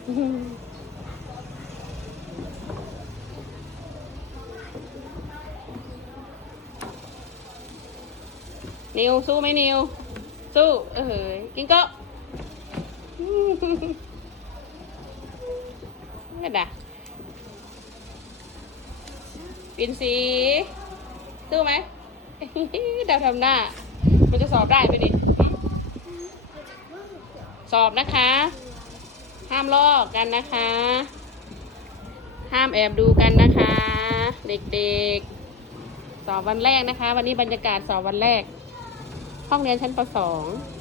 นิวสู้ไหมนิว สู้ เออกินก็ไม่ด่าปินสีสู้ไหมดาวทำหน้า มันจะสอบได้ไหมนี่สอบนะคะ ห้ามลอกกันนะคะ ห้ามแอบดูกันนะคะ เด็กๆ สอบวันแรกนะคะ วันนี้บรรยากาศสอบวันแรก ห้องเรียนชั้นป .2